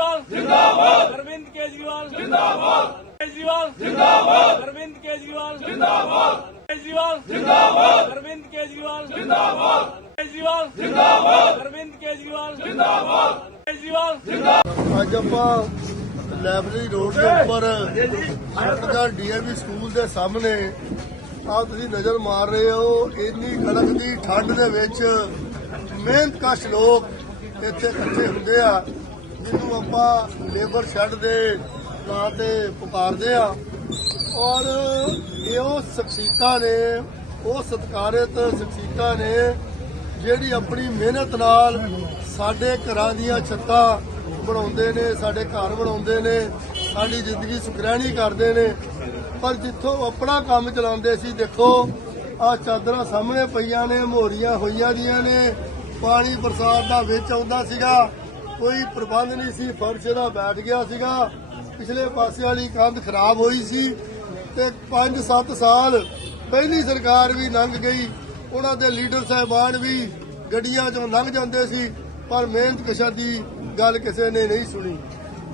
ਕੇਜਰੀਵਾਲ। ਜਿੰਦਾਬਾਦ। ਅਰਵਿੰਦ ਕੇਜਰੀਵਾਲ। ਜਿੰਦਾਬਾਦ। ਕੇਜਰੀਵਾਲ। ਜਿੰਦਾਬਾਦ। ਅਰਵਿੰਦ ਕੇਜਰੀਵਾਲ। ਜਿੰਦਾਬਾਦ। ਕੇਜਰੀਵਾਲ। ਜਿੰਦਾਬਾਦ। ਅਰਵਿੰਦ ਕੇਜਰੀਵਾਲ। ਜਿੰਦਾਬਾਦ। ਕੇਜਰੀਵਾਲ। ਜਿੰਦਾਬਾਦ। ਅਰਵਿੰਦ ਕੇਜਰੀਵਾਲ। ਜਿੰਦਾਬਾਦ। ਕੇਜਰੀਵਾਲ। ਅੱਜ ਆਪਾਂ ਲਾਇਬ੍ਰੇਰੀ ਰੋਡ ਦੇ ਉੱਪਰ ਸਰਕਾਰ ਡੀਏਵੀ ਸਕੂਲ ਦੇ ਸਾਹਮਣੇ ਆ ਤੁਸੀਂ ਨਜ਼ਰ ਮਾਰ ਰਹੇ ਹੋ ਇੰਨੀ ਕੜਕਦੀ ਠੰਡ ਦੇ ਵਿੱਚ ਮਿਹਨਤਕਸ਼ ਲੋਕ ਇੱਥੇ ਇਕੱਠੇ ਹੁੰਦੇ ਆ। ਜਿਹਨੂੰ ਆਪਾਂ ਲੇਬਰ ਸ਼ੈੱਡ ਦੇ ਨਾਂ ਤੇ ਪੁਕਾਰਦੇ ਆ ਔਰ ਇਹ ਉਹ ਸ਼ਖਸੀਅਤਾਂ ਨੇ, ਉਹ ਸਤਿਕਾਰਿਤ ਸ਼ਖਸੀਅਤਾਂ ਨੇ ਜਿਹੜੀ ਆਪਣੀ ਮਿਹਨਤ ਨਾਲ ਸਾਡੇ ਘਰਾਂ ਦੀਆਂ ਛੱਤਾਂ ਬਣਾਉਂਦੇ ਨੇ, ਸਾਡੇ ਘਰ ਬਣਾਉਂਦੇ ਨੇ, ਸਾਡੀ ਜ਼ਿੰਦਗੀ ਸੁਖਰੈਣੀ ਕਰਦੇ ਨੇ। ਪਰ ਜਿੱਥੋਂ ਆਪਣਾ ਕੰਮ ਚਲਾਉਂਦੇ ਸੀ, ਦੇਖੋ ਆ ਚਾਦਰਾਂ ਸਾਹਮਣੇ ਪਈਆਂ ਨੇ, ਮੋਰੀਆਂ ਹੋਈਆਂ ਦੀਆਂ ਨੇ, ਪਾਣੀ ਬਰਸਾਤ ਦਾ ਵਿੱਚ ਆਉਂਦਾ ਸੀਗਾ। ਕੋਈ ਪ੍ਰਬੰਧ ਨਹੀਂ ਸੀ ਫਰਸ਼ ਦਾ ਬੈਠ ਗਿਆ ਸੀਗਾ ਪਿਛਲੇ ਪਾਸੇ ਵਾਲੀ ਕੰਧ ਖਰਾਬ ਹੋਈ ਸੀ ਤੇ 5-7 ਸਾਲ ਪਹਿਲੀ ਸਰਕਾਰ ਵੀ ਲੰਘ ਗਈ ਉਹਨਾਂ ਦੇ ਲੀਡਰ ਸਾਹਿਬਾਨ ਵੀ ਗੱਡੀਆਂ 'ਚੋਂ ਲੰਘ ਜਾਂਦੇ ਸੀ ਪਰ ਮਿਹਨਤ ਕਸ਼ਾ ਦੀ ਗੱਲ ਕਿਸੇ ਨੇ ਨਹੀਂ ਸੁਣੀ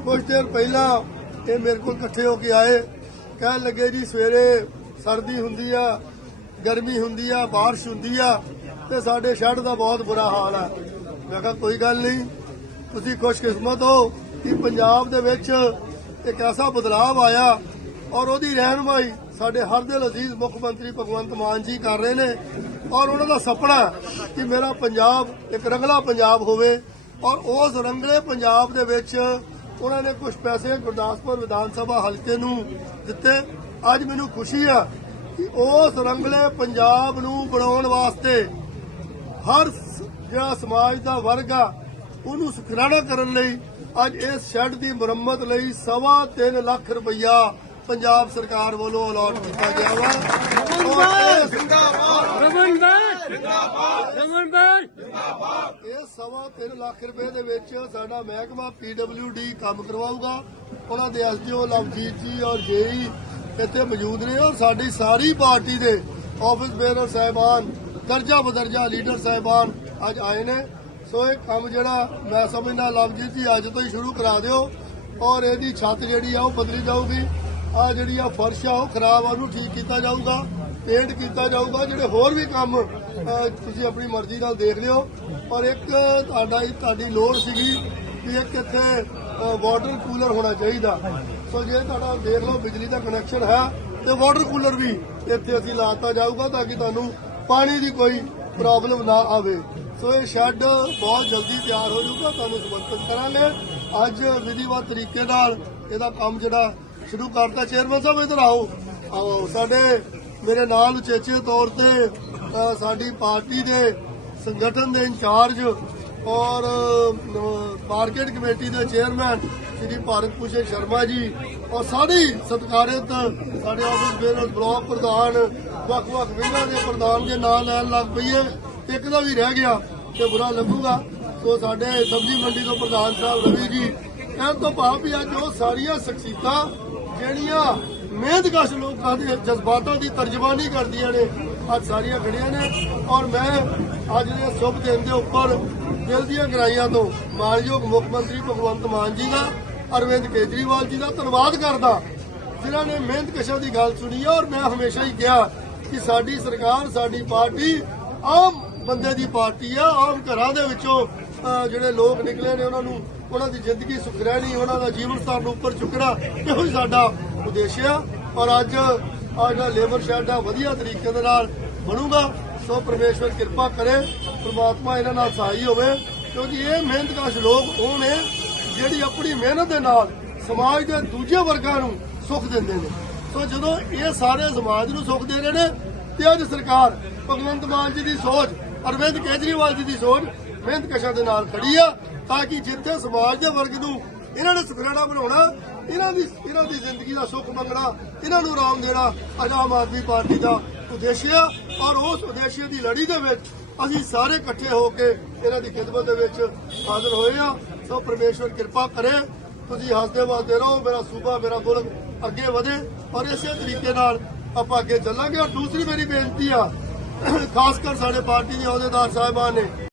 ਕੁਝ ਦਿਨ ਪਹਿਲਾਂ ਇਹ ਮੇਰੇ ਕੋਲ ਇਕੱਠੇ ਹੋ ਕੇ ਆਏ ਕਹਿਣ ਲੱਗੇ ਜੀ ਸਵੇਰੇ ਸਰਦੀ ਹੁੰਦੀ ਆ ਗਰਮੀ ਹੁੰਦੀ ਆ بارش ਹੁੰਦੀ ਆ ਤੇ ਸਾਡੇ ਸ਼ਹਿਰ ਦਾ ਬਹੁਤ ਬੁਰਾ ਹਾਲ ਆ ਮੈਂ ਕਿਹਾ ਕੋਈ ਗੱਲ ਨਹੀਂ ਤੁਸੀਂ ਖੁਸ਼ਕਿਸਮਤ ਹੋ ਕਿ ਪੰਜਾਬ ਦੇ ਵਿੱਚ ਇੱਕ ਐਸਾ ਬਦਲਾਅ ਆਇਆ ਔਰ ਉਹਦੀ ਰਹਿਨਮਾਈ ਸਾਡੇ ਹਰ ਦਿਲ ਅਜ਼ੀਜ਼ ਮੁੱਖ ਮੰਤਰੀ ਭਗਵੰਤ ਮਾਨ ਜੀ ਕਰ ਰਹੇ ਨੇ ਔਰ ਉਹਨਾਂ ਦਾ ਸੁਪਨਾ ਕਿ ਮੇਰਾ ਪੰਜਾਬ, ਇੱਕ ਰੰਗਲਾ ਪੰਜਾਬ ਹੋਵੇ ਔਰ ਉਸ ਰੰਗਲੇ ਪੰਜਾਬ ਦੇ ਵਿੱਚ ਉਹਨਾਂ ਨੇ ਕੁਝ ਪੈਸੇ ਗੁਰਦਾਸਪੁਰ ਵਿਧਾਨ ਸਭਾ ਹਲਕੇ ਨੂੰ ਦਿੱਤੇ। ਅੱਜ ਮੈਨੂੰ ਖੁਸ਼ੀ ਆ ਕਿ ਉਸ ਰੰਗਲੇ ਪੰਜਾਬ ਨੂੰ ਬਣਾਉਣ ਵਾਸਤੇ ਹਰ ਜਿਹੜਾ ਸਮਾਜ ਦਾ ਵਰਗ ਆ ਉਹਨੂੰ ਸੁਖਰਾਣਾ ਕਰਨ ਲਈ ਅੱਜ ਇਸ ਸ਼ੈੱਡ ਦੀ ਮੁਰੰਮਤ ਲਈ ਸਵਾ ਤਿੰਨ ਲੱਖ ਰੁਪਈਆ ਪੰਜਾਬ ਸਰਕਾਰ ਵੱਲੋਂ ਅਲਾਟ ਕੀਤਾ ਗਿਆ ਵਾ। ਜਿੰਦਾਬਾਦ ਜਿੰਦਾਬਾਦ ਰਮਨ ਬਾਈ ਇਹ ਸਵਾ ਲੱਖ ਰੁਪਏ ਦੇ ਵਿੱਚ ਸਾਡਾ ਮਹਿਕਮਾ ਪੀਡਬਲਯੂਡੀ ਕੰਮ ਕਰਵਾਊਗਾ। ਉਹਨਾਂ ਦੇ ਐਸਡੀਓ ਲਵਜੀਤ ਜੀ ਔਰ ਜੇਈ ਇੱਥੇ ਮੌਜੂਦ ਨੇ। ਔਰ ਸਾਡੀ ਸਾਰੀ ਪਾਰਟੀ ਦੇ ਆਫਿਸ ਬੇਰਰ ਸਾਹਿਬਾਨ ਦਰਜਾ ਬਦਰਜਾ ਲੀਡਰ ਸਾਹਿਬਾਨ ਅੱਜ ਆਏ ਨੇ। ਸੋ ਇਹ ਕੰਮ ਜਿਹੜਾ ਮੈਂ ਸਮਝਦਾ ਲਵਜੀਤ ਜੀ ਅੱਜ ਤੋਂ ਹੀ ਸ਼ੁਰੂ ਕਰਾ ਦਿਓ ਔਰ ਇਹਦੀ ਛੱਤ ਜਿਹੜੀ ਆ ਉਹ ਬਦਲੀ ਜਾਊਗੀ। ਆ ਜਿਹੜੀ ਆ ਫਰਸ਼ ਆ ਉਹ ਖਰਾਬ ਆ, ਉਹਨੂੰ ਠੀਕ ਕੀਤਾ ਜਾਊਗਾ ਪੇਂਟ ਕੀਤਾ ਜਾਊਗਾ, ਜਿਹੜੇ ਹੋਰ ਵੀ ਕੰਮ ਤੁਸੀਂ ਆਪਣੀ ਮਰਜ਼ੀ ਨਾਲ ਦੇਖ ਲਿਓ। ਪਰ ਇੱਕ ਤੁਹਾਡਾ ਤੁਹਾਡੀ ਲੋੜ ਸੀਗੀ ਕਿ ਇੱਕ ਇੱਥੇ ਵਾਟਰ ਕੂਲਰ ਹੋਣਾ ਚਾਹੀਦਾ। ਸੋ ਜੇ ਤੁਹਾਡਾ ਦੇਖ ਲਓ ਬਿਜਲੀ ਦਾ ਕਨੈਕਸ਼ਨ ਹੈ, ਤੇ ਵਾਟਰ ਕੂਲਰ ਵੀ ਇੱਥੇ ਅਸੀਂ ਲਾਤਾ ਜਾਊਗਾ ਤਾਂ ਕਿ ਤੁਹਾਨੂੰ ਪਾਣੀ ਦੀ ਕੋਈ ਪ੍ਰੋਬਲਮ ਨਾ ਆਵੇ। ਸੋ ਇਹ ਸ਼ੈੱਡ ਬਹੁਤ ਜਲਦੀ ਤਿਆਰ ਹੋ ਜਾਊਗਾ, ਤੁਹਾਨੂੰ ਸਮਰਪਿਤ ਕਰਾਂਗੇ। ਅੱਜ ਵਿਧੀਵਤ ਤਰੀਕੇ ਨਾਲ ਇਹਦਾ ਕੰਮ ਜਿਹੜਾ ਸ਼ੁਰੂ ਕਰਤਾ ਚੇਅਰਮੈਨ ਸਾਹਿਬ, ਇਧਰ ਆਓ। ਆਓ, ਸਾਡੇ ਮੇਰੇ ਨਾਲ ਉਚੇਚੇ ਤੌਰ ਤੇ ਸਾਡੀ ਪਾਰਟੀ ਦੇ ਸੰਗਠਨ ਦੇ ਇੰਚਾਰਜ ਔਰ ਮਾਰਕੀਟ ਕਮੇਟੀ ਦੇ ਚੇਅਰਮੈਨ ਸ਼੍ਰੀ ਭਾਰਤ ਭੂਸ਼ਣ ਸ਼ਰਮਾ ਜੀ, ਔਰ ਸਾਡੀ ਸਤਿਕਾਰਿਤ ਸਾਡੇ ਆਫਿਸ ਬੇਰਲ ਬਲਾਕ ਪ੍ਰਧਾਨ, ਵੱਖ-ਵੱਖ ਵਿੰਗਾਂ ਦੇ ਪ੍ਰਧਾਨ ਦੇ ਨਾਂ ਲੈਣ ਲੱਗ ਪਈਏ ਇੱਕ ਦਾ ਵੀ ਰਹਿ ਗਿਆ ਤੇ ਬੁਰਾ ਲੱਗੂਗਾ। ਸੋ ਸਾਡੇ ਸਬਜ਼ੀ ਮੰਡੀ ਤੋਂ ਪ੍ਰਧਾਨ ਸਾਹਿਬ ਰਵੀ ਜੀ, ਇਹ ਤੋਂ ਭਾਵ ਵੀ ਅੱਜ ਉਹ ਸਾਰੀਆਂ ਸ਼ਖਸੀਅਤਾਂ ਜਿਹੜੀਆਂ ਮਿਹਨਤਕਸ਼ ਲੋਕਾਂ ਦੇ ਜਜ਼ਬਾਤਾਂ ਦੀ ਤਰਜਮਾਨੀ ਕਰਦੀਆਂ ਨੇ, ਅੱਜ ਸਾਰੀਆਂ ਖੜੀਆਂ ਨੇ। ਔਰ ਮੈਂ ਅੱਜ ਦੇ ਸ਼ੁਭ ਦਿਨ ਦੇ ਉੱਪਰ ਦਿਲ ਦੀਆਂ ਗਰਾਈਆਂ ਤੋਂ ਮਾਨਯੋਗ ਮੁੱਖ ਮੰਤਰੀ ਭਗਵੰਤ ਮਾਨ ਜੀ ਦਾ, ਅਰਵਿੰਦ ਕੇਜਰੀਵਾਲ ਜੀ ਦਾ ਧੰਨਵਾਦ ਕਰਦਾ, ਜਿਨ੍ਹਾਂ ਨੇ ਮਿਹਨਤਕਸ਼ਾਂ ਦੀ ਗੱਲ ਸੁਣੀ ਔਰ ਮੈਂ ਹਮੇਸ਼ਾ ਹੀ ਕਿਹਾ ਕਿ ਸਾਡੀ ਸਰਕਾਰ, ਸਾਡੀ ਪਾਰਟੀ ਆਮ ਬੰਦੇ ਦੀ ਪਾਰਟੀ ਆ, ਆਮ ਘਰਾਂ ਦੇ ਵਿੱਚੋਂ ਜਿਹੜੇ ਲੋਕ ਨਿਕਲੇ ਨੇ, ਉਹਨਾਂ ਨੂੰ, ਉਹਨਾਂ ਦੀ ਜ਼ਿੰਦਗੀ ਸੁਖਰੈਣੀ ਉਹਨਾਂ ਦਾ ਜੀਵਨ ਸਤਰ ਨੂੰ ਉੱਪਰ ਚੁੱਕਣਾ, ਇਹੋ ਹੀ ਸਾਡਾ ਉਦੇਸ਼ ਆ। ਔਰ ਅੱਜ ਅੱਜ ਦਾ ਲੇਬਰ ਸ਼ੈੱਡ ਆ, ਵਧੀਆ ਤਰੀਕੇ ਦੇ ਨਾਲ ਬਣੂਗਾ। ਸੋ ਪਰਮੇਸ਼ਵਰ ਕਿਰਪਾ ਕਰੇ, ਪ੍ਰਮਾਤਮਾ ਇਹਨਾਂ ਨਾਲ ਸਹਾਈ ਹੋਵੇ। ਕਿਉਂਕਿ ਇਹ ਮਿਹਨਤਕਸ਼ ਲੋਕ ਉਹ ਨੇ, ਜਿਹੜੀ ਆਪਣੀ ਮਿਹਨਤ ਦੇ ਨਾਲ ਸਮਾਜ ਦੇ ਦੂਜੇ ਵਰਗਾਂ ਨੂੰ ਸੁੱਖ ਦਿੰਦੇ ਨੇ। ਸੋ ਜਦੋਂ ਇਹ ਸਾਰੇ ਸਮਾਜ ਨੂੰ ਸੁੱਖ ਦੇ ਰਹੇ ਨੇ, ਤੇ ਅੱਜ ਸਰਕਾਰ ਭਗਵੰਤ ਮਾਨ ਜੀ ਦੀ ਸੋਚ ਅਰਵਿੰਦ ਕੇਜਰੀਵਾਲ ਜੀ ਦੀ ਸੋਚ ਮਿਹਨਤ ਕਸ਼ਾਂ ਦੇ ਨਾਲ ਖੜੀ ਆ, ਤਾਂ ਕਿ ਜਿੱਥੇ ਸਮਾਜ ਦੇ ਵਰਗ ਨੂੰ ਇਹਨਾਂ ਨੇ ਸੁਖਰਾਣਾ ਬਣਾਉਣਾ, ਇਹਨਾਂ ਦੀ ਇਹਨਾਂ ਦੀ ਜ਼ਿੰਦਗੀ ਦਾ ਸੁੱਖ ਮੰਗਣਾ, ਇਹਨਾਂ ਨੂੰ ਆਰਾਮ ਦੇਣਾ ਆਮ ਆਦਮੀ ਪਾਰਟੀ ਦਾ ਉਦੇਸ਼ ਆ। ਔਰ ਉਸ ਉਦੇਸ਼ ਦੀ ਲੜੀ ਦੇ ਵਿੱਚ ਅਸੀਂ ਸਾਰੇ ਇਕੱਠੇ ਹੋ ਕੇ ਇਹਨਾਂ ਦੀ ਖਿਦਮਤ ਦੇ ਵਿੱਚ ਹਾਜ਼ਰ ਹੋਏ ਆ। ਸੋ ਪਰਮੇਸ਼ਵਰ ਕਿਰਪਾ ਕਰੇ, ਤੁਸੀਂ ਹੱਸਦੇ ਵਸਦੇ ਰਹੋ, ਮੇਰਾ ਸੂਬਾ, ਮੇਰਾ ਮੁਲਕ ਅੱਗੇ ਵਧੇ। ਔਰ ਇਸੇ ਤਰੀਕੇ ਨਾਲ ਆਪਾਂ ਅੱਗੇ ਚੱਲਾਂਗੇ। ਔਰ ਦੂਸਰੀ ਮੇਰੀ ਬੇਨਤੀ ਆ ਖਾਸ ਕਰ ਸਾਡੇ ਪਾਰਟੀ ਦੇ ਅਹੁਦੇਦਾਰ ਸਾਹਿਬਾਨ ਨੇ।